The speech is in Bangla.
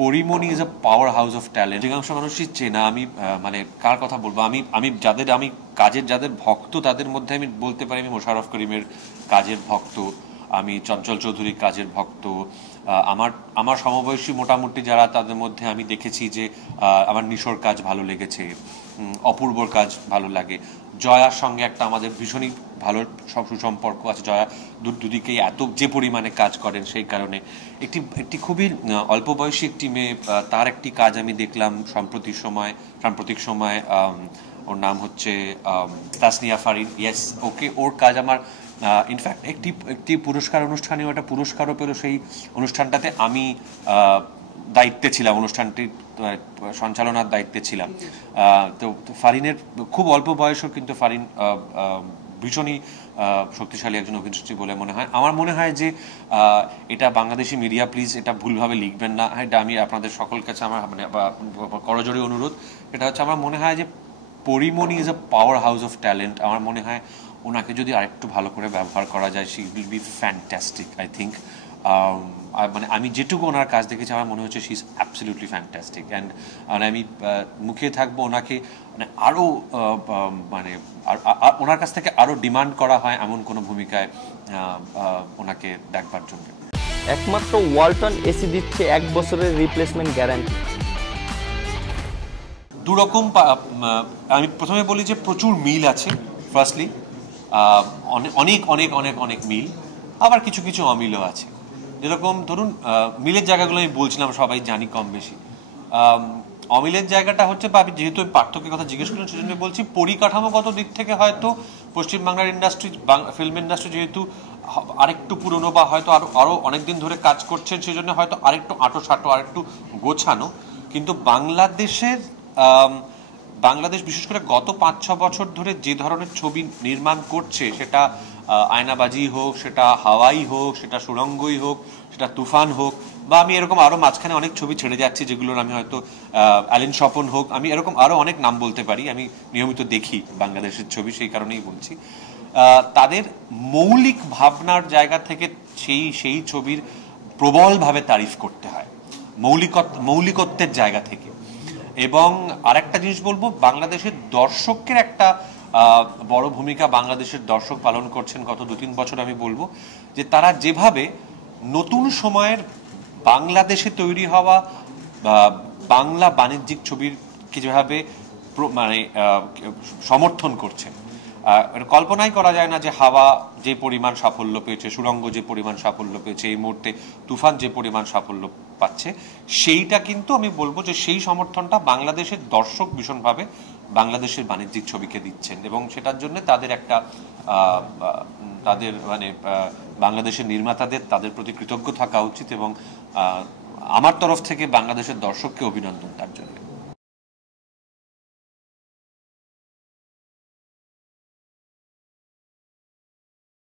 Pori Moni is a power house of talent. অধিকাংশ মানুষই চেনা। আমি মানে কার কথা বলবো, আমি আমি যাদের আমি কাজের যাদের ভক্ত তাদের মধ্যে আমি বলতে পারি আমি মোশাররফ করিমের কাজের ভক্ত, আমি চঞ্চল চৌধুরীর কাজের ভক্ত। আমার আমার সমবয়সী মোটামুটি যারা তাদের মধ্যে আমি দেখেছি যে আমার নিশোর কাজ ভালো লেগেছে, অপূর্বর কাজ ভালো লাগে, জয়ার সঙ্গে একটা আমাদের ভীষণই ভালো সুসম্পর্ক আছে। জয়া দুদিকেই এত যে পরিমাণে কাজ করেন সেই কারণে একটি একটি খুবই অল্প বয়সী একটি মেয়ে, তার একটি কাজ আমি দেখলাম সাম্প্রতিক সময়। ওর নাম হচ্ছে তাসনিয়া ফারিন। ইয়েস, ওকে, ওর কাজ আমার ইনফ্যাক্ট একটি একটি পুরস্কার অনুষ্ঠানেও একটা পুরস্কারও পেল। সেই অনুষ্ঠানটাতে আমি দায়িত্বে ছিলাম, অনুষ্ঠানটির সঞ্চালনার দায়িত্বে ছিলাম। তো ফারিনের খুব অল্প বয়সও কিন্তু ফারিন ভীষণই শক্তিশালী একজন অভিনেত্রী বলে মনে হয়। আমার মনে হয় যে এটা বাংলাদেশি মিডিয়া প্লিজ এটা ভুলভাবে লিখবেন না। এটা আমি আপনাদের সকল কাছে আমার মানে করজোড়ে অনুরোধ। এটা হচ্ছে আমার মনে হয় যে Pori Moni is a power house of talent. আমার মনে হয় ওনাকে যদি আরেকটু ভালো করে ব্যবহার করা যায় she will be fantastic I think. মানে আমি যেটুকু ওনার কাজ দেখেছি আমার মনে হচ্ছে she is absolutely fantastic. And আমি মুখিয়ে থাকবো ওনাকে মানে আরও মানে ওনার কাছ থেকে আরও ডিমান্ড করা হয় এমন কোনো ভূমিকায় ওনাকে দেখবার জন্য। একমাত্র ওয়ালটন এসি দিচ্ছে 1 বছরের রিপ্লেসমেন্ট গ্যারান্টি। দুরকম, আমি প্রথমে বলি যে প্রচুর মিল আছে। ফার্স্টলি অনেক অনেক অনেক অনেক মিল, আবার কিছু কিছু অমিলও আছে। যেরকম ধরুন মিলের জায়গাগুলো আমি বলছিলাম সবাই জানি কম বেশি। অমিলের জায়গাটা হচ্ছে, বা আমি যেহেতু পার্থক্যের কথা জিজ্ঞেস করলাম সেজন্য বলছি, পরিকাঠামোগত দিক থেকে হয়তো পশ্চিমবাংলার ইন্ডাস্ট্রি, ফিল্ম ইন্ডাস্ট্রি যেহেতু আরেকটু পুরনো বা হয়তো আরও অনেকদিন ধরে কাজ করছেন সেজন্য হয়তো আরেকটু আঁটো আরেকটু গোছানো। কিন্তু বাংলাদেশ বিশেষ করে গত 5-6 বছর ধরে যে ধরনের ছবি নির্মাণ করছে, সেটা আয়নাবাজি হোক, সেটা হাওয়াই হোক, সেটা সুড়ঙ্গই হোক, সেটা তুফান হোক, বা আমি এরকম আরও মাঝখানে অনেক ছবি ছেড়ে যাচ্ছি যেগুলোর আমি হয়তো অ্যালেন স্বপন হোক, আমি এরকম আরও অনেক নাম বলতে পারি। আমি নিয়মিত দেখি বাংলাদেশের ছবি, সেই কারণেই বলছি। তাদের মৌলিক ভাবনার জায়গা থেকে সেই ছবির প্রবলভাবে তারিফ করতে হয়, মৌলিকত্বের জায়গা থেকে। এবং আরেকটা জিনিস বলবো, বাংলাদেশের দর্শকের একটা বড় ভূমিকা বাংলাদেশের দর্শক পালন করছেন গত 2-3 বছর। আমি বলবো যে তারা যেভাবে নতুন সময়ের বাংলাদেশে তৈরি হওয়া বাংলা বাণিজ্যিক ছবিকে যেভাবে মানে সমর্থন করছে, কল্পনাই করা যায় না যে হাওয়া যে পরিমাণ সাফল্য পেয়েছে, সুড়ঙ্গ যে পরিমাণ সাফল্য পেয়েছে, এই মুহূর্তে তুফান যে পরিমাণ সাফল্য পাচ্ছে, সেইটা কিন্তু আমি বলবো যে সেই সমর্থনটা বাংলাদেশের দর্শক ভীষণভাবে বাংলাদেশের বাণিজ্যিক ছবিকে দিচ্ছেন। এবং সেটার জন্য তাদের একটা তাদের মানে বাংলাদেশের নির্মাতাদের তাদের প্রতি কৃতজ্ঞ থাকা উচিত। এবং আমার তরফ থেকে বাংলাদেশের দর্শককে অভিনন্দন তার জন্য।